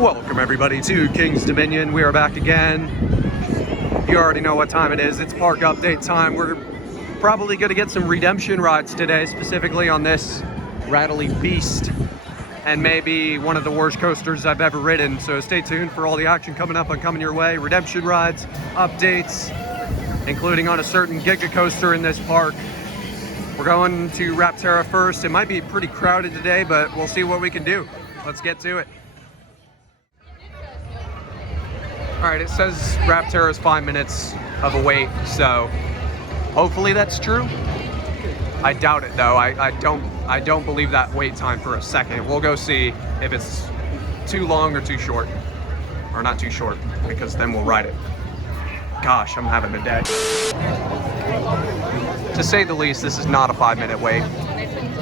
Welcome everybody to King's Dominion. We are back again. You already know what time it is. It's park update time. We're probably going to get some redemption rides today, specifically on this rattly beast, and maybe one of the worst coasters I've ever ridden. So stay tuned for all the action coming up and coming your way. Redemption rides, updates, including on a certain Giga coaster in this park. We're going to Rapterra first. It might be pretty crowded today, but we'll see what we can do. Let's get to it. All right, it says Rapterra is 5 minutes of a wait, so hopefully that's true. I doubt it though. I don't believe that wait time for a second. We'll go see if it's too long or too short, or not too short, because then we'll ride it. Gosh, I'm having a day. To say the least, this is not a 5 minute wait.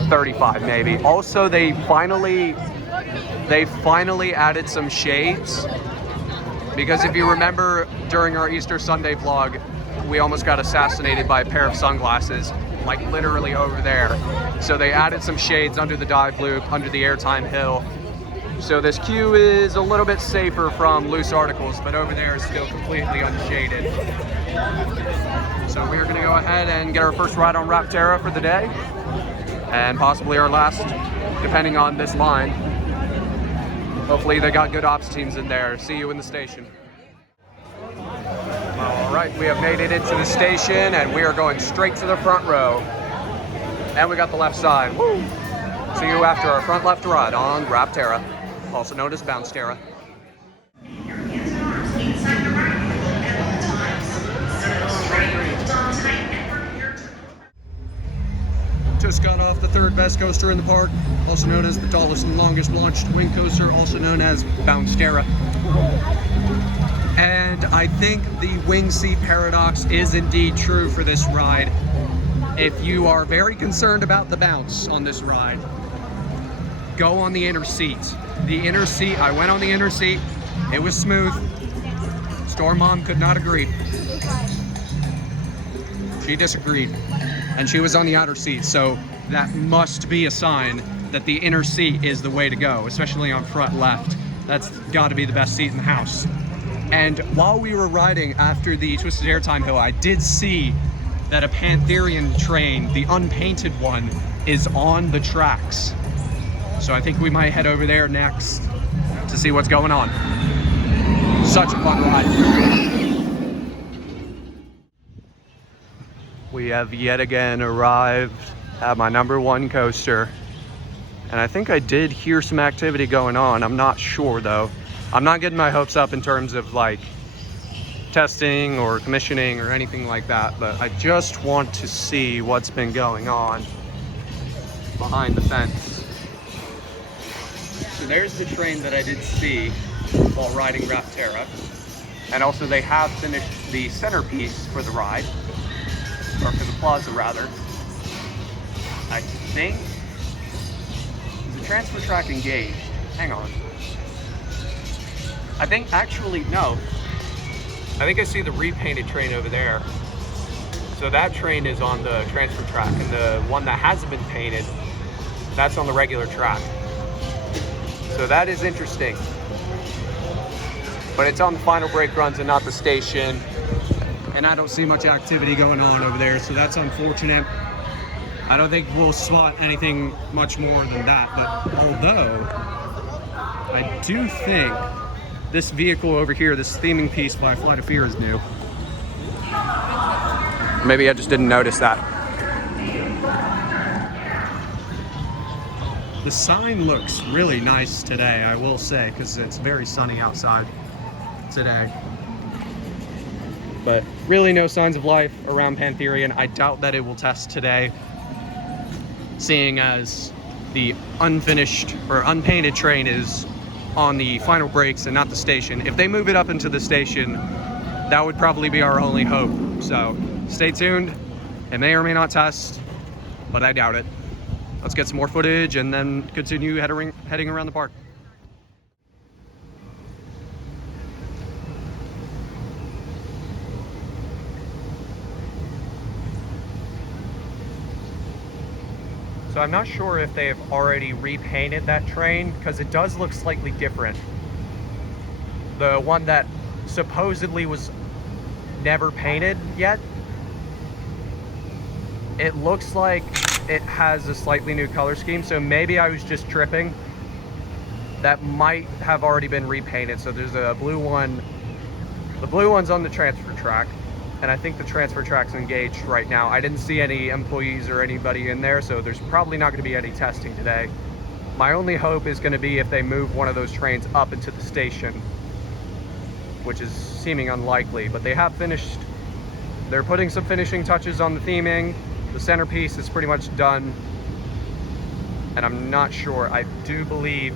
35 maybe. Also, they finally added some shades. Because if you remember during our Easter Sunday vlog, we almost got assassinated by a pair of sunglasses, like literally over there. So they added some shades under the dive loop, under the airtime hill. So this queue is a little bit safer from loose articles, but over there is still completely unshaded. So we're gonna go ahead and get our first ride on Rapterra for the day, and possibly our last, depending on this line. Hopefully they got good ops teams in there. See you in the station. All right, we have made it into the station and we are going straight to the front row. And we got the left side. Woo! See you after our front left ride on Rapterra, also known as Bounceterra. Just got off the third best coaster in the park, also known as the tallest and longest launched wing coaster, also known as Bounceterra. And I think the wing seat paradox is indeed true for this ride. If you are very concerned about the bounce on this ride, go on the inner seat. The inner seat, I went on the inner seat, it was smooth. Storm Mom could not agree. She disagreed. And she was on the outer seat, so that must be a sign that the inner seat is the way to go, especially on front left. That's got to be the best seat in the house. And while we were riding after the Twisted Airtime Hill, I did see that a Pantherian train, the unpainted one, is on the tracks. So I think we might head over there next to see what's going on. Such a fun ride. We have yet again arrived at my #1 coaster. And I think I did hear some activity going on. I'm not sure though. I'm not getting my hopes up in terms of like testing or commissioning or anything like that, but I just want to see what's been going on behind the fence. So there's the train that I did see while riding Rapterra. And also they have finished the centerpiece for the ride. Or for the plaza rather. I think the transfer track engaged. Hang on. I think actually no. I think I see the repainted train over there. So that train is on the transfer track, and the one that hasn't been painted, that's on the regular track. So that is interesting. But it's on the final brake runs and not the station. And I don't see much activity going on over there, so that's unfortunate. I don't think we'll spot anything much more than that, but although I do think this vehicle over here, this theming piece by Flight of Fear, is new. Maybe I just didn't notice that. The sign looks really nice today, I will say, because it's very sunny outside today. But really no signs of life around Pantherian. I doubt that it will test today, seeing as the unfinished or unpainted train is on the final brakes and not the station. If they move it up into the station, that would probably be our only hope. So stay tuned. It may or may not test, but I doubt it. Let's get some more footage and then continue heading around the park. So I'm not sure if they have already repainted that train, because it does look slightly different. The one that supposedly was never painted yet, it looks like it has a slightly new color scheme, so maybe I was just tripping. That might have already been repainted. So there's a blue one. The blue one's on the transfer track, and I think the transfer track's engaged right now. I didn't see any employees or anybody in there, so there's probably not going to be any testing today. My only hope is going to be if they move one of those trains up into the station, which is seeming unlikely, but they have finished. They're putting some finishing touches on the theming. The centerpiece is pretty much done, and I'm not sure. I do believe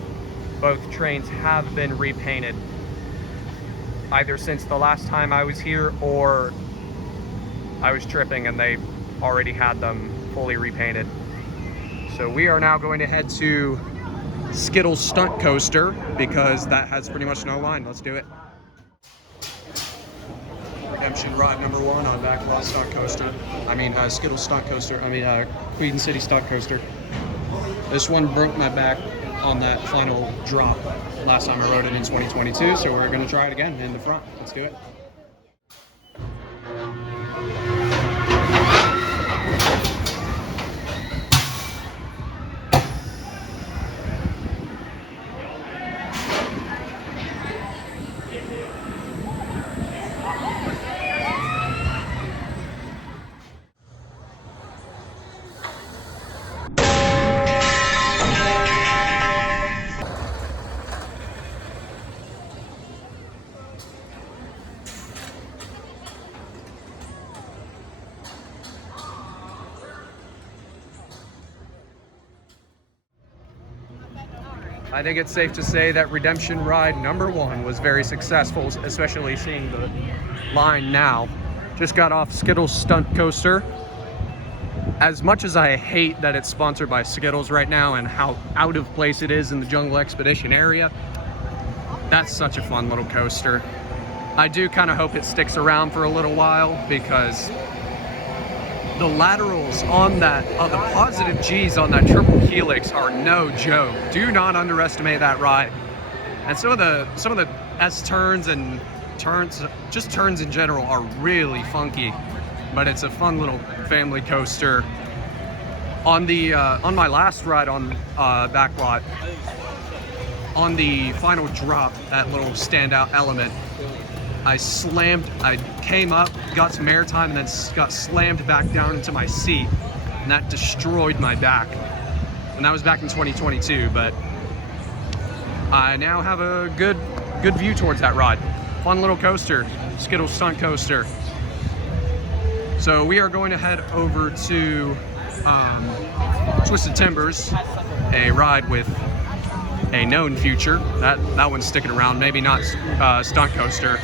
both trains have been repainted, either since the last time I was here or I was tripping and they already had them fully repainted. So we are now going to head to Skittles Stunt Coaster, because that has pretty much no line. Let's do it. Redemption ride number 1 on Backlot Stunt Coaster. Skittles Stunt Coaster. Queen City Stunt Coaster. This one broke my back on that final drop last time I rode it in 2022, so we're gonna try it again in the front. Let's do it. I think it's safe to say that Redemption ride number 1 was very successful, especially seeing the line now. Just got off Skittles Stunt Coaster. As much as I hate that it's sponsored by Skittles right now and how out of place it is in the Jungle Expedition area, that's such a fun little coaster. I do kind of hope it sticks around for a little while, because the laterals on that, the positive G's on that triple helix are no joke. Do not underestimate that ride. And some of the S-turns and just turns in general are really funky, but it's a fun little family coaster. On my last ride on Backlot, on the final drop, that little standout element, I came up, got some airtime, and then got slammed back down into my seat, and that destroyed my back. And that was back in 2022, but I now have a good view towards that ride. Fun little coaster, Skittles Stunt Coaster. So we are going to head over to Twisted Timbers, a ride with a known future. That one's sticking around, maybe not Stunt Coaster,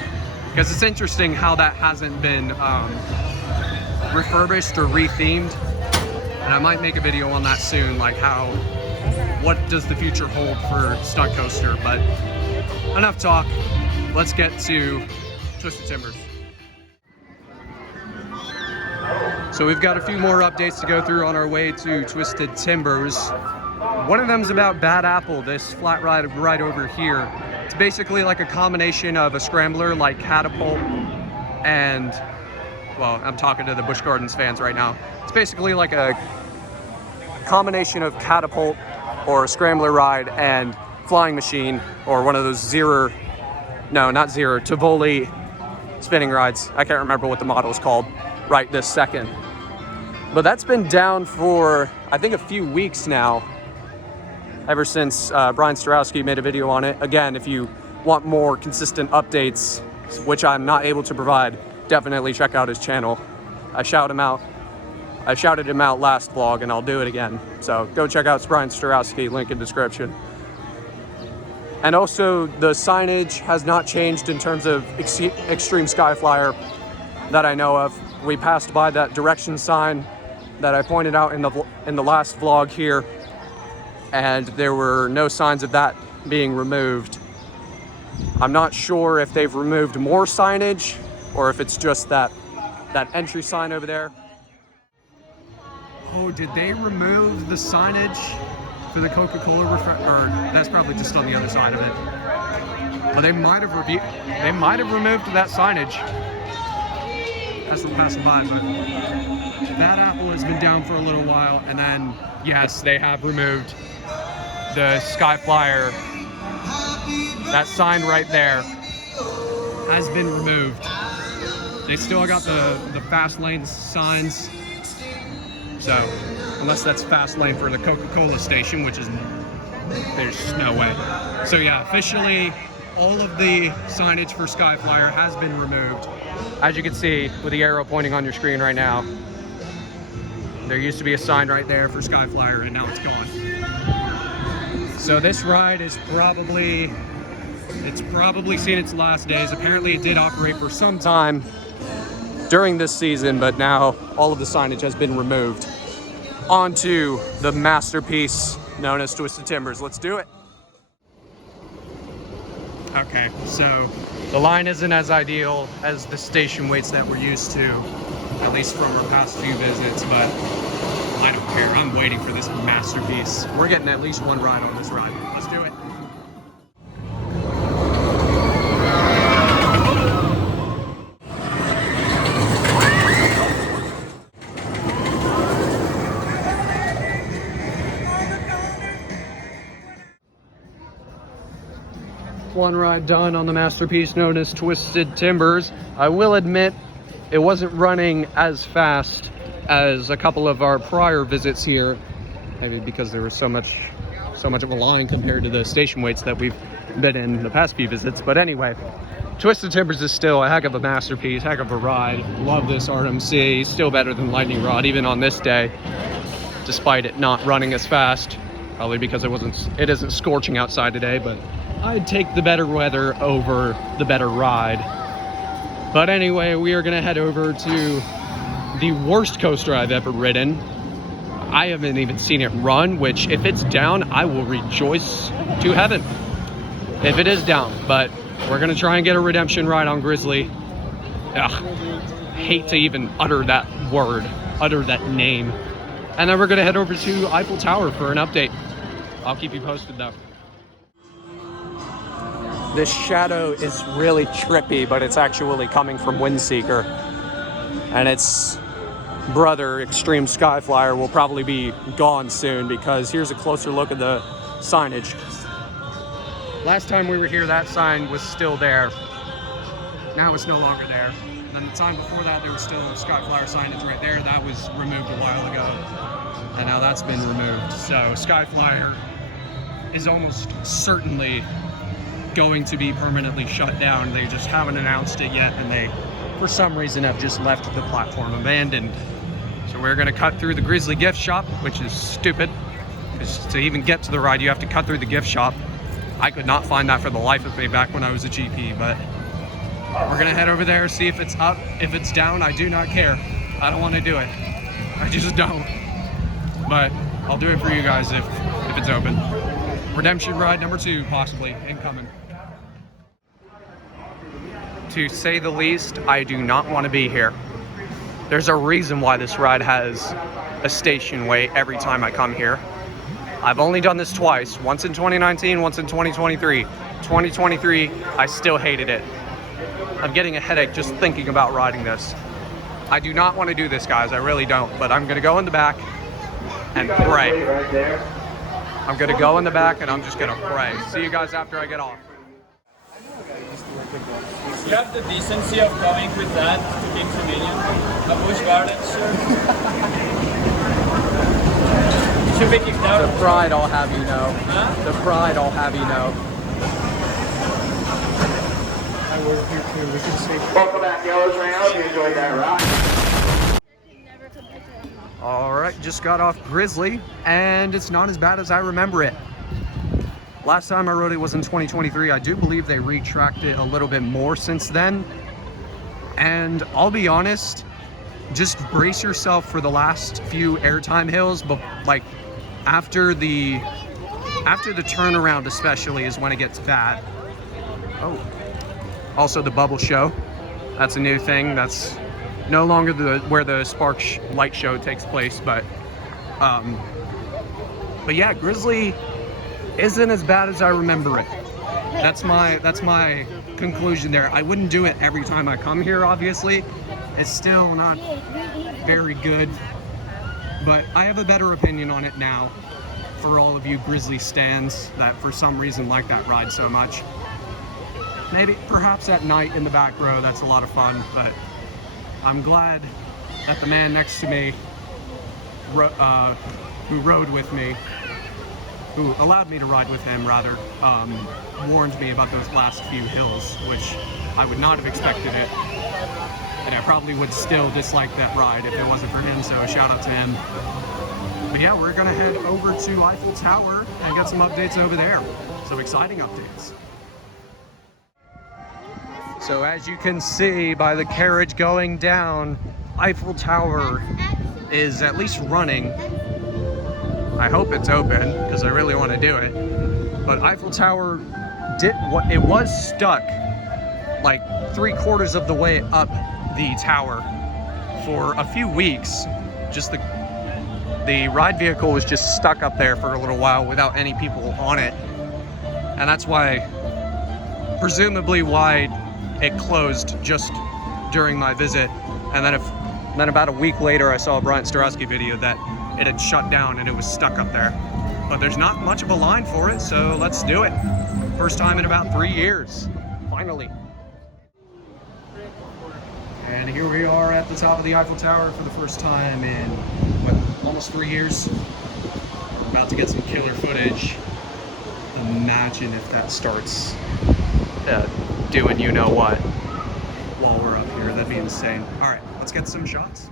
because it's interesting how that hasn't been refurbished or rethemed, and I might make a video on that soon, like what does the future hold for Stunt Coaster. But enough talk, let's get to Twisted Timbers. So we've got a few more updates to go through on our way to Twisted Timbers. One of them's about Bad Apple, this flat ride right over here. It's basically like a combination of a scrambler like Catapult and, well, I'm talking to the Busch Gardens fans right now. It's basically like a combination of Catapult or a scrambler ride and Flying Machine, or one of those Tivoli spinning rides. I can't remember what the model is called right this second. But that's been down for, I think, a few weeks now, ever since Brian Sterowski made a video on it. Again, if you want more consistent updates, which I'm not able to provide, definitely check out his channel. I shouted him out last vlog, and I'll do it again. So go check out Brian Sterowski, link in description. And also, the signage has not changed in terms of Extreme Skyflyer that I know of. We passed by that direction sign that I pointed out in the last vlog here, and there were no signs of that being removed. I'm not sure if they've removed more signage or if it's just that entry sign over there. Oh, did they remove the signage for the Coca-Cola or that's probably just on the other side of it. But they might have removed that signage. As we're passing by, but that apple has been down for a little while, and then yes, they have removed the Skyflyer. That sign right there has been removed. They still got the fast lane signs. So, unless that's fast lane for the Coca-Cola station, which is, there's no way. So yeah, officially, all of the signage for Skyflyer has been removed. As you can see, with the arrow pointing on your screen right now, there used to be a sign right there for Skyflyer, and now it's gone. So this ride is probably seen its last days. Apparently it did operate for some time during this season, but now all of the signage has been removed onto the masterpiece known as Twisted Timbers. Let's do it. Okay, so the line isn't as ideal as the station waits that we're used to, at least from our past few visits, but I don't care. I'm waiting for this masterpiece. We're getting at least one ride on this ride. Let's do it. One ride done on the masterpiece known as Twisted Timbers. I will admit it wasn't running as fast as a couple of our prior visits here, maybe because there was so much of a line compared to the station waits that we've been in the past few visits. But anyway, Twisted Timbers is still a heck of a masterpiece, heck of a ride. Love this RMC, still better than Lightning Rod even on this day, despite it not running as fast, probably because it isn't scorching outside today. But I'd take the better weather over the better ride. But anyway, we are gonna head over to the worst coaster I've ever ridden. I haven't even seen it run, which if it's down, I will rejoice to heaven if it is down. But we're gonna try and get a redemption ride on Grizzly. Ugh, hate to even utter that word, utter that name. And then we're gonna head over to Eiffel Tower for an update. I'll keep you posted though. This shadow is really trippy, but it's actually coming from Windseeker. And its brother, Extreme Skyflyer, will probably be gone soon, because here's a closer look at the signage. Last time we were here, that sign was still there. Now it's no longer there. And then the time before that, there was still a Skyflyer signage right there. That was removed a while ago. And now that's been removed. So Skyflyer is almost certainly going to be permanently shut down. They just haven't announced it yet, and they, for some reason, have just left the platform abandoned. So we're gonna cut through the Grizzly gift shop, which is stupid, because to even get to the ride, you have to cut through the gift shop. I could not find that for the life of me back when I was a GP, but we're gonna head over there, see if it's up. If it's down, I do not care. I don't wanna do it. I just don't. But I'll do it for you guys if it's open. Redemption ride number 2, possibly, incoming. To say the least, I do not want to be here. There's a reason why this ride has a station wait every time I come here. I've only done this twice, once in 2019, once in 2023. 2023, I still hated it. I'm getting a headache just thinking about riding this. I do not want to do this, guys, I really don't, but I'm gonna go in the back and pray. I'm gonna go in the back and I'm just gonna pray. See you guys after I get off. You have the decency of coming with that to King Communion, a Busch Gardens shirt. Should be kicked out. The pride, I'll have you know. Huh? The pride, I'll have you know. I work here too. We can say. Welcome back, Yellows Round. You enjoyed that ride. All right, just got off Grizzly, and it's not as bad as I remember it. Last time I rode it was in 2023. I do believe they retracked it a little bit more since then. And I'll be honest, just brace yourself for the last few airtime hills, but like after the turnaround especially is when it gets bad. Oh, also the bubble show. That's a new thing. That's no longer where the Spark light show takes place, but But yeah, Grizzly isn't as bad as I remember it. That's my conclusion there. I wouldn't do it every time I come here, obviously. It's still not very good, but I have a better opinion on it now for all of you Grizzly stans that for some reason like that ride so much. Maybe, perhaps at night in the back row, that's a lot of fun, but I'm glad that the man next to me who rode with me, who allowed me to ride with him rather, warned me about those last few hills, which I would not have expected it. And I probably would still dislike that ride if it wasn't for him, so shout out to him. But yeah, we're gonna head over to Eiffel Tower and get some updates over there. Some exciting updates. So as you can see by the carriage going down, Eiffel Tower is at least running. I hope it's open because I really want to do it. But Eiffel Tower it was stuck like 3/4 of the way up the tower for a few weeks. Just the ride vehicle was just stuck up there for a little while without any people on it. And that's why, presumably why it closed just during my visit. And then about a week later, I saw a Brian Sterowski video that it had shut down and it was stuck up there. But there's not much of a line for it, so let's do it. First time in about 3 years, finally. And here we are at the top of the Eiffel Tower for the first time in, what, almost 3 years? We're about to get some killer footage. Imagine if that starts doing you know what while we're up here. That'd be insane. All right, let's get some shots.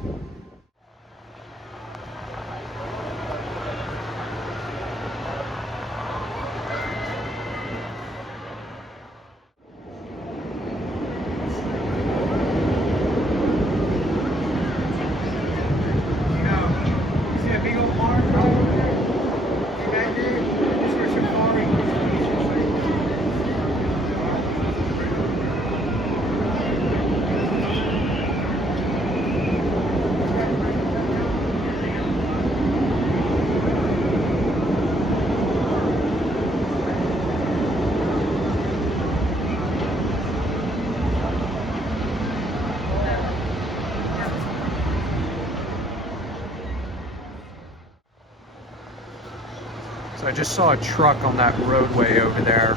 So I just saw a truck on that roadway over there.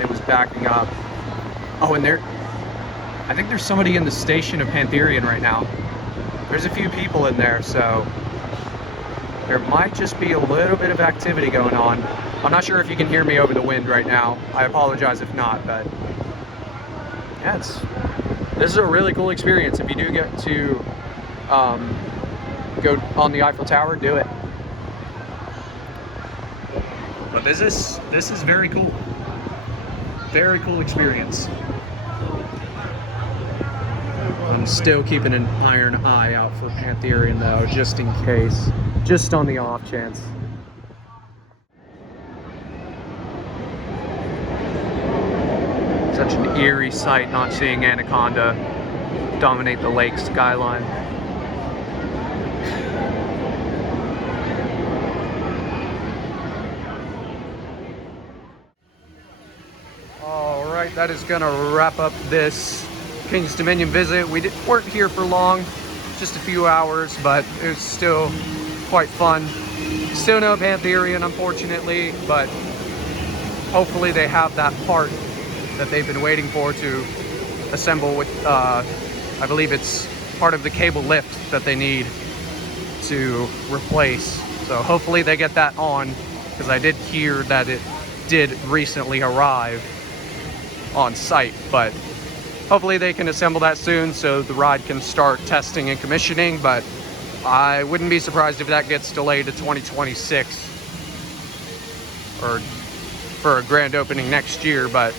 It was backing up. Oh, and I think there's somebody in the station of Pantherian right now. There's a few people in there, so there might just be a little bit of activity going on. I'm not sure if you can hear me over the wind right now. I apologize if not, but yeah, this is a really cool experience. If you do get to go on the Eiffel Tower, do it. But this is very cool. Very cool experience. I'm still keeping an iron eye out for Pantherian though, just in case. Just on the off chance. Such an eerie sight not seeing Anaconda dominate the lake skyline. That is gonna wrap up this King's Dominion visit. We weren't here for long, just a few hours, but it was still quite fun. Still no Pantherian, unfortunately, but hopefully they have that part that they've been waiting for to assemble with, I believe it's part of the cable lift that they need to replace. So hopefully they get that on, because I did hear that it did recently arrive on site, but hopefully they can assemble that soon so the ride can start testing and commissioning. But I wouldn't be surprised if that gets delayed to 2026 or for a grand opening next year. But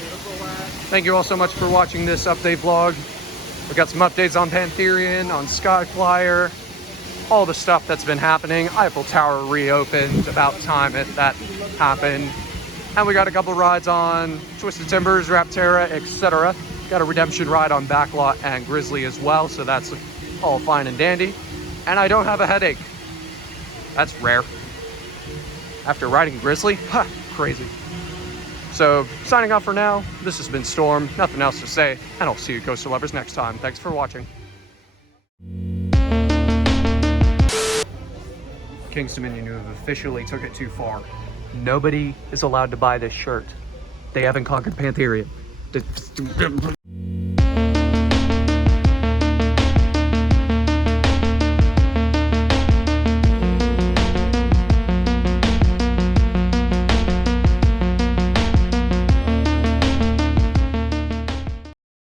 thank you all so much for watching this update vlog. We've got some updates on Pantherian, on Skyflyer, all the stuff that's been happening. Eiffel Tower reopened, about time that happened. And we got a couple rides on Twisted Timbers, Rapterra, etc. Got a redemption ride on Backlot and Grizzly as well, so that's all fine and dandy. And I don't have a headache. That's rare. After riding Grizzly? Ha! Crazy. So, signing off for now. This has been Storm. Nothing else to say. And I'll see you coaster lovers next time. Thanks for watching. King's Dominion, you have officially took it too far. Nobody is allowed to buy this shirt. They haven't conquered Pantherian.